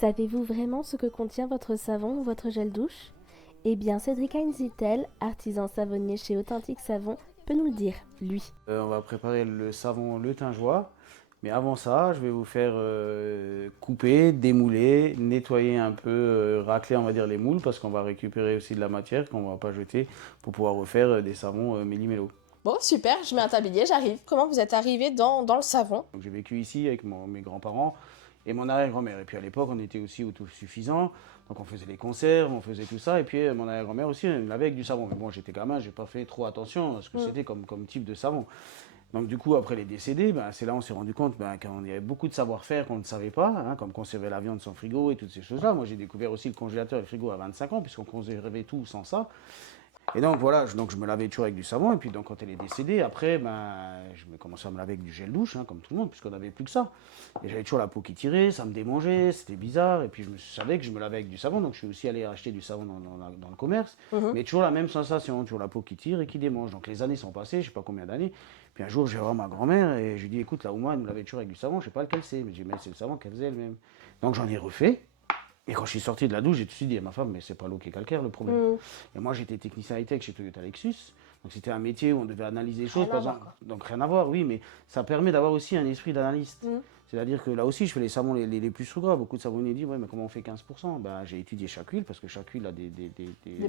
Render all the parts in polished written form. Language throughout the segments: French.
Savez-vous vraiment ce que contient votre savon ou votre gel douche? Eh bien, Cédric Heinzitel, artisan savonnier chez Authentique Savon, peut nous le dire, lui. On va préparer le savon Le Tingeois. Mais avant ça, je vais vous faire couper, démouler, nettoyer un peu, racler on va dire les moules parce qu'on va récupérer aussi de la matière qu'on ne va pas jeter pour pouvoir refaire des savons Méli-Mélo. Bon, super, je mets un tablier, j'arrive. Comment vous êtes arrivé dans le savon? Donc j'ai vécu ici avec mes grands-parents et mon arrière-grand-mère. Et puis à l'époque, on était aussi autosuffisants. Donc on faisait les conserves, on faisait tout ça. Et puis mon arrière-grand-mère aussi, elle l'avait avec du savon. Mais bon, j'étais gamin, j'ai pas fait trop attention à ce que c'était comme type de savon. Donc du coup, après les décédés, c'est là on s'est rendu compte qu'il y avait beaucoup de savoir-faire qu'on ne savait pas, hein, comme conserver la viande sans frigo et toutes ces choses-là. Moi, j'ai découvert aussi le congélateur et le frigo à 25 ans, puisqu'on conservait tout sans ça. Et donc voilà, je me lavais toujours avec du savon. Et puis donc quand elle est décédée, après, je me commençais à me laver avec du gel douche, hein, comme tout le monde, puisqu'on n'avait plus que ça. Et j'avais toujours la peau qui tirait, ça me démangeait, c'était bizarre. Et puis je savais que je me lavais avec du savon, donc je suis aussi allé acheter du savon dans le commerce. Mais toujours la même sensation, toujours la peau qui tire et qui démange. Donc les années sont passées, je sais pas combien d'années. Puis un jour, j'ai voir ma grand-mère et je lui dis, écoute, là où moi, elle me lavait toujours avec du savon, je sais pas lequel c'est. Mais j'ai dit, mais c'est le savon qu'elle faisait elle-même. Donc j'en ai refait. Et quand je suis sorti de la douche, j'ai tout de suite dit à ma femme, mais c'est pas l'eau qui est calcaire le problème. Et moi, j'étais technicien high-tech chez Toyota Lexus. Donc c'était un métier où on devait analyser les choses. Rien à voir, quoi. Donc rien à voir, oui, mais ça permet d'avoir aussi un esprit d'analyste. C'est-à-dire que là aussi, je fais les savons les plus sous gras. Beaucoup de savonniers disent, ouais, mais comment on fait 15%? J'ai étudié chaque huile, parce que chaque huile a des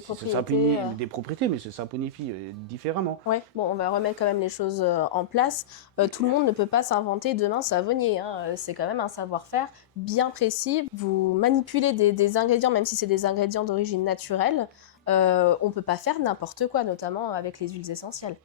propriétés, des propriétés, mais ça saponifie différemment. Ouais, bon, on va remettre quand même les choses en place. Tout le monde ne peut pas s'inventer demain savonnier, hein. C'est quand même un savoir-faire bien précis. Vous manipulez des ingrédients, même si c'est des ingrédients d'origine naturelle. On ne peut pas faire n'importe quoi, notamment avec les huiles essentielles.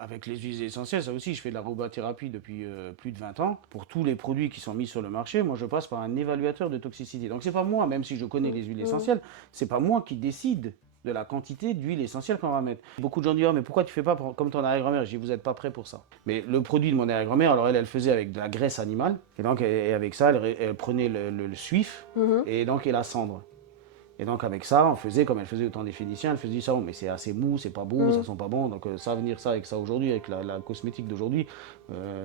Avec les huiles essentielles, ça aussi, je fais de l'aromathérapie depuis plus de 20 ans. Pour tous les produits qui sont mis sur le marché, moi, je passe par un évaluateur de toxicité. Donc, c'est pas moi, même si je connais les huiles essentielles, c'est pas moi qui décide de la quantité d'huile essentielle qu'on va mettre. Beaucoup de gens disent, mais pourquoi tu fais pas comme ton arrière-grand-mère? Je dis, vous n'êtes pas prêt pour ça. Mais le produit de mon arrière-grand-mère, alors elle faisait avec de la graisse animale. Et donc, avec ça, elle prenait le suif et donc et la cendre. Et donc avec ça, on faisait comme elle faisait au temps des Phéniciens, elle faisait du savon, mais c'est assez mou, c'est pas beau, ça sent pas bon. Donc ça venir ça avec ça aujourd'hui, avec la cosmétique d'aujourd'hui,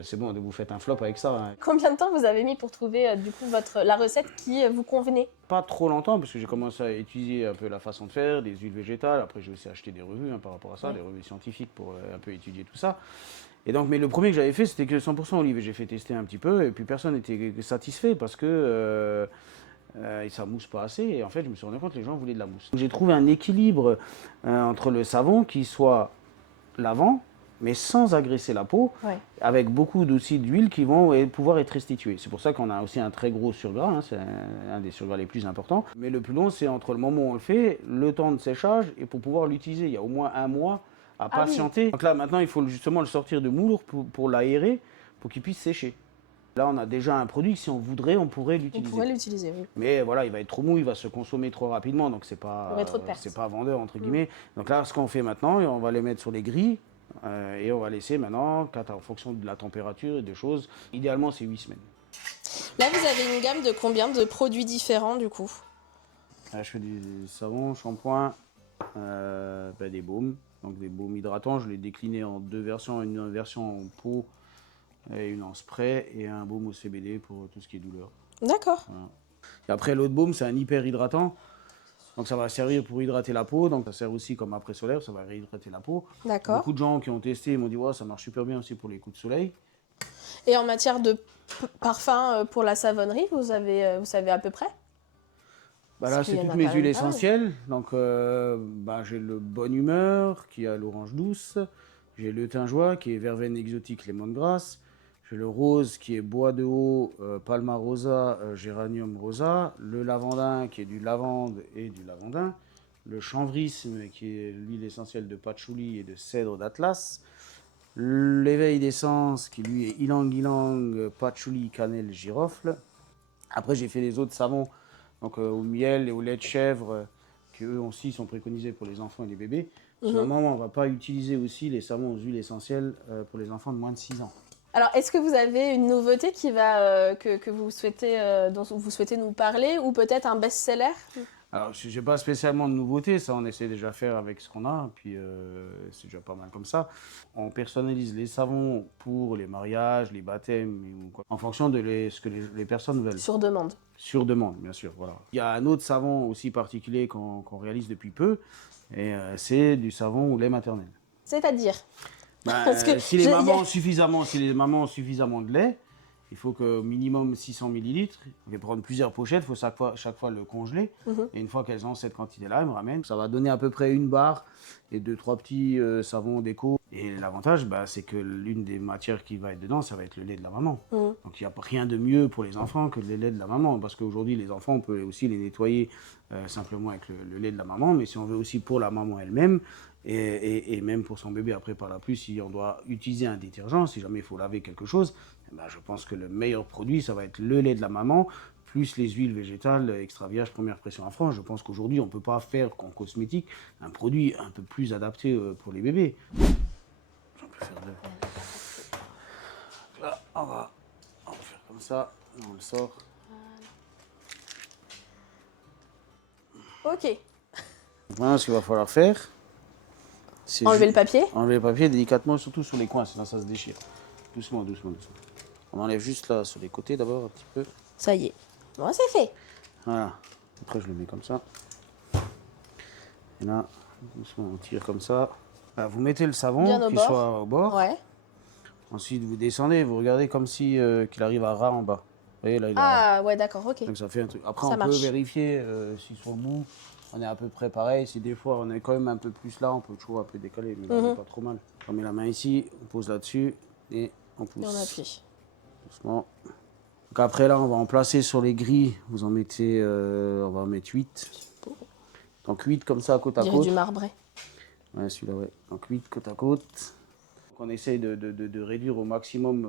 c'est bon, vous faites un flop avec ça. Hein. Combien de temps vous avez mis pour trouver du coup la recette qui vous convenait? Pas trop longtemps, parce que j'ai commencé à étudier un peu la façon de faire, des huiles végétales. Après j'ai aussi acheté des revues par rapport à ça, des revues scientifiques pour un peu étudier tout ça. Et donc, mais le premier que j'avais fait, c'était que 100% olive. Et j'ai fait tester un petit peu, et puis personne n'était satisfait parce que et ça mousse pas assez, et en fait je me suis rendu compte que les gens voulaient de la mousse. J'ai trouvé un équilibre entre le savon qui soit lavant, mais sans agresser la peau, avec beaucoup aussi d'huile qui vont pouvoir être restituées. C'est pour ça qu'on a aussi un très gros surgras, hein, c'est un des surgras les plus importants. Mais le plus long, c'est entre le moment où on le fait, le temps de séchage, et pour pouvoir l'utiliser. Il y a au moins un mois à patienter. Oui. Donc là, maintenant, il faut justement le sortir de moulure pour l'aérer, pour qu'il puisse sécher. Là, on a déjà un produit, si on voudrait, on pourrait l'utiliser. On pourrait l'utiliser, oui. Mais voilà, il va être trop mou, il va se consommer trop rapidement, donc c'est pas vendeur, entre guillemets. Donc là, ce qu'on fait maintenant, on va les mettre sur les grilles, et on va laisser maintenant, en fonction de la température et des choses, idéalement, c'est 8 semaines. Là, vous avez une gamme de combien de produits différents, du coup? Là, je fais des savons, shampoings, des baumes. Donc des baumes hydratants, je les déclinais en deux versions, une version en pot, et une en spray et un baume au CBD pour tout ce qui est douleur. D'accord. Voilà. Et après l'autre baume, c'est un hyper hydratant. Donc ça va servir pour hydrater la peau, donc ça sert aussi comme après solaire, ça va réhydrater la peau. D'accord. Beaucoup de gens qui ont testé m'ont dit ouais, ça marche super bien aussi pour les coups de soleil. Et en matière de parfum pour la savonnerie, vous savez à peu près? Là, c'est toutes mes huiles essentielles. Donc j'ai le Bonne Humeur qui a l'orange douce, j'ai le Tingeois qui est verveine exotique lemongrass. J'ai le rose qui est bois de haut, palma rosa, géranium rosa. Le lavandin qui est du lavande et du lavandin. Le chanvrisme qui est l'huile essentielle de patchouli et de cèdre d'Atlas. L'éveil d'essence qui lui est ylang-ylang, patchouli, cannelle, girofle. Après j'ai fait les autres savons donc, au miel et au lait de chèvre qui eux aussi sont préconisés pour les enfants et les bébés. Normalement on ne va pas utiliser aussi les savons aux huiles essentielles pour les enfants de moins de 6 ans. Alors, est-ce que vous avez une nouveauté que vous souhaitez, dont vous souhaitez nous parler, ou peut-être un best-seller? Alors, je n'ai pas spécialement de nouveauté, ça on essaie déjà de faire avec ce qu'on a, puis c'est déjà pas mal comme ça. On personnalise les savons pour les mariages, les baptêmes, en fonction de ce que les personnes veulent. Sur demande. sur demande, bien sûr. Voilà. Il y a un autre savon aussi particulier qu'on réalise depuis peu, et c'est du savon au lait maternel. C'est-à-dire Parce que si les mamans ont suffisamment de lait, il faut que minimum 600 millilitres. On va prendre plusieurs pochettes, il faut chaque fois le congeler. Et une fois qu'elles ont cette quantité-là, elles me ramènent. Ça va donner à peu près une barre et 2-3 petits savons déco. Et l'avantage, c'est que l'une des matières qui va être dedans, ça va être le lait de la maman. Donc il n'y a rien de mieux pour les enfants que le lait de la maman. Parce qu'aujourd'hui, les enfants, on peut aussi les nettoyer simplement avec le lait de la maman. Mais si on veut aussi pour la maman elle-même, et même pour son bébé après par la plus, si on doit utiliser un détergent, si jamais il faut laver quelque chose, je pense que le meilleur produit, ça va être le lait de la maman, plus les huiles végétales extra vierges première pression en France. Je pense qu'aujourd'hui, on ne peut pas faire en cosmétique un produit un peu plus adapté pour les bébés. J'en peux faire deux. Là, on va faire comme ça, on le sort. Ok. Voilà ce qu'il va falloir faire. Enlever le papier. Enlever le papier délicatement, surtout sur les coins, sinon ça se déchire. Doucement, doucement, doucement. On enlève juste là sur les côtés d'abord un petit peu. Ça y est. Bon, c'est fait. Voilà. Après je le mets comme ça. Et là, doucement on tire comme ça. Voilà, vous mettez le savon qui soit au bord. Ouais. Ensuite vous descendez, vous regardez comme si qu'il arrive à ras en bas. Vous voyez là il Ah ouais d'accord, ok. Donc ça fait un truc. Après ça on peut vérifier si sur le bout on est à peu près pareil. Si des fois on est quand même un peu plus là, on peut toujours un peu décaler, mais là on n'est pas trop mal. On met la main ici, on pose là-dessus et on pousse. Et on appuie. Doucement. Donc après là on va en placer sur les grilles. Vous en mettez, on va en mettre 8. Donc 8 comme ça côte à côte. Du marbré. Ouais celui-là ouais. Donc 8 côte à côte. Donc on essaye de réduire au maximum,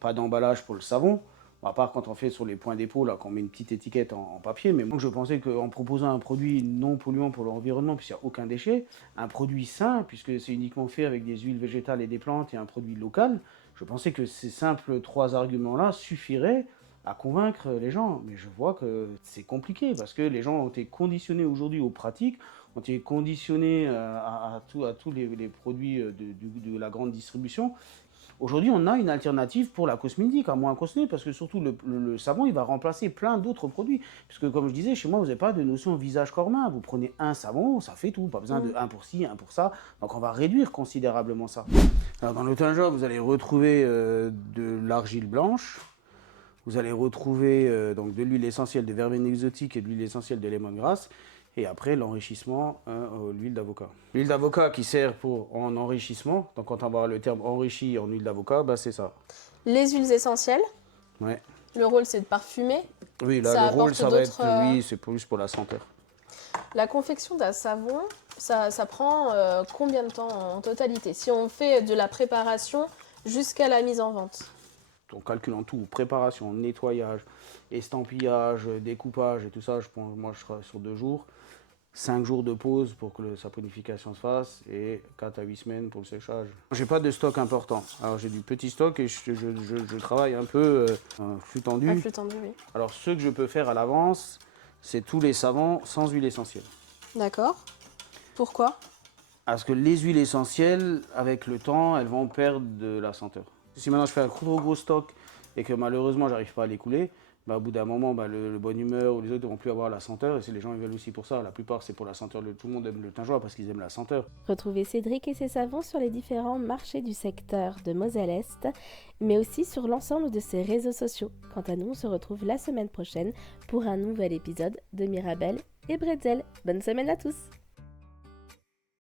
pas d'emballage pour le savon. À part quand on fait sur les points d'épaule, là, qu'on met une petite étiquette en papier. Mais moi, je pensais qu'en proposant un produit non polluant pour l'environnement, puisqu'il n'y a aucun déchet, un produit sain, puisque c'est uniquement fait avec des huiles végétales et des plantes et un produit local, je pensais que ces simples 3 arguments-là suffiraient à convaincre les gens. Mais je vois que c'est compliqué, parce que les gens ont été conditionnés aujourd'hui aux pratiques, ont été conditionnés à tous les produits de la grande distribution. Aujourd'hui, on a une alternative pour la cosmétique, à moins consommer, parce que surtout le savon, il va remplacer plein d'autres produits. Puisque comme je disais, chez moi, vous n'avez pas de notion visage-corps-main. Vous prenez un savon, ça fait tout. Pas besoin de un pour ci, un pour ça. Donc on va réduire considérablement ça. Alors dans le Tinja, vous allez retrouver de l'argile blanche. Vous allez retrouver donc de l'huile essentielle de verveine exotique et de l'huile essentielle de lemongrass. Et après, l'enrichissement, l'huile d'avocat. L'huile d'avocat qui sert en enrichissement. Donc, quand on va avoir le terme enrichi en huile d'avocat, c'est ça. Les huiles essentielles. Ouais. Le rôle, c'est de parfumer. Oui, là, le rôle, ça va être, oui, c'est plus pour la senteur. La confection d'un savon, ça prend combien de temps en totalité? Si on fait de la préparation jusqu'à la mise en vente. En calculant tout, préparation, nettoyage, estampillage, découpage et tout ça, moi je serai sur 2 jours. 5 jours de pause pour que la saponification se fasse et 4 à 8 semaines pour le séchage. J'ai pas de stock important. Alors j'ai du petit stock et je travaille un peu un flux tendu. Un flux tendu, oui. Alors ce que je peux faire à l'avance, c'est tous les savons sans huile essentielle. D'accord. Pourquoi? Parce que les huiles essentielles, avec le temps, elles vont perdre de la senteur. Si maintenant je fais un gros stock et que malheureusement j'arrive pas à l'écouler, au bout d'un moment, le bonne humeur ou les autres ne vont plus avoir la senteur. Et c'est les gens ils veulent aussi pour ça. La plupart, c'est pour la senteur. Tout le monde aime le Tinjois parce qu'ils aiment la senteur. Retrouvez Cédric et ses savons sur les différents marchés du secteur de Moselle-Est, mais aussi sur l'ensemble de ses réseaux sociaux. Quant à nous, on se retrouve la semaine prochaine pour un nouvel épisode de Mirabelle et Bretzel. Bonne semaine à tous!